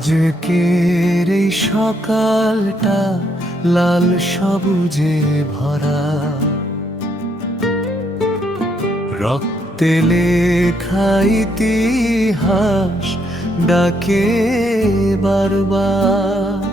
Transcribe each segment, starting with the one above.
আজকের এই সকালটা লাল সবুজে ভরা, রক্তে লেখা ইতিহাস ডাকে বারবার।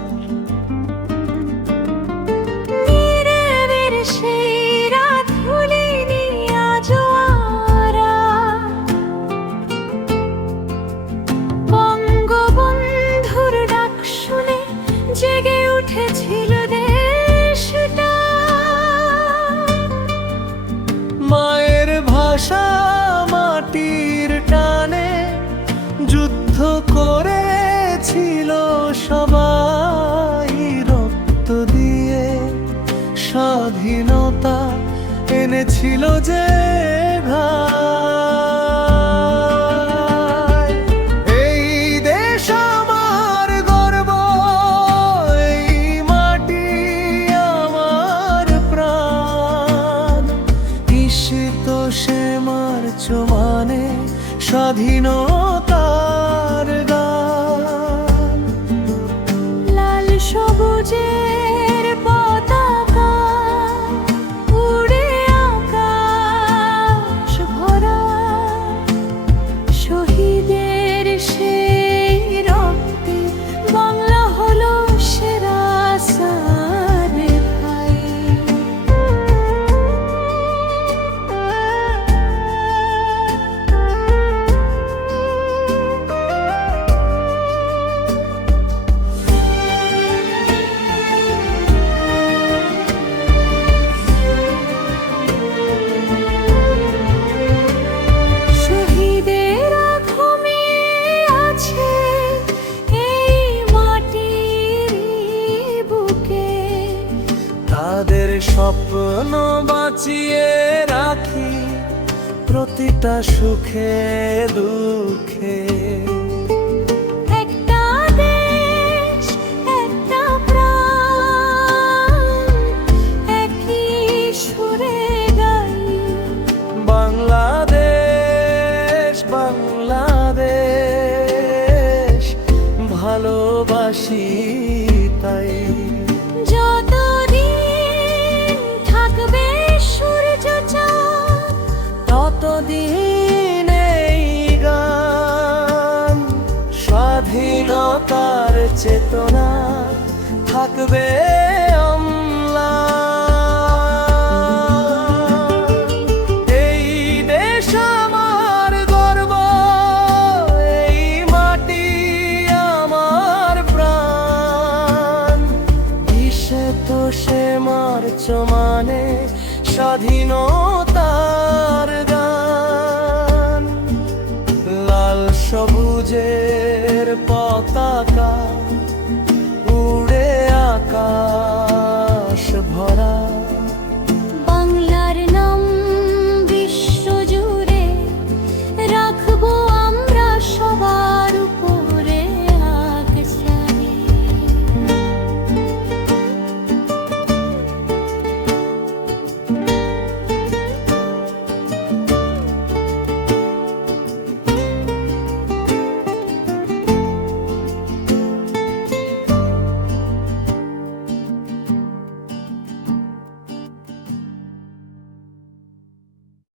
জেগে উঠেছিল দেশটা, মায়ের ভাষা মাটির টানে যুদ্ধ করেছিল সবাই, রক্ত দিয়ে স্বাধীনতা এনেছিল যে ভাই। এই দেশ আমার গর্ব, এই মাটি আমার প্রাণ, ঈশিত সে মার্চ মানে স্বাধীনতার গান। লাল সবুজের পতাকা উড়ে আকাশ ভরা, শহীদের সেই রক্তে বাংলা হলো সেরা সারে ভাই। তাদের স্বপ্ন বাঁচিয়ে রাখি প্রতিটা সুখে দুঃখে। একটা দেশ, একটা প্রাণ, একই সুরে গাই। বাংলাদেশ বাংলাদেশ ভালোবাসি তাই। যতদিন থাকবে সূর্য চাঁদ, ততদিন এই গান, স্বাধীনতার চেতনা থাকবে অম্লান। এই দেশ আমার গর্ব, এই মাটি আমার প্রাণ, ঈশিত সে মার্চ মানে স্বাধীনতা।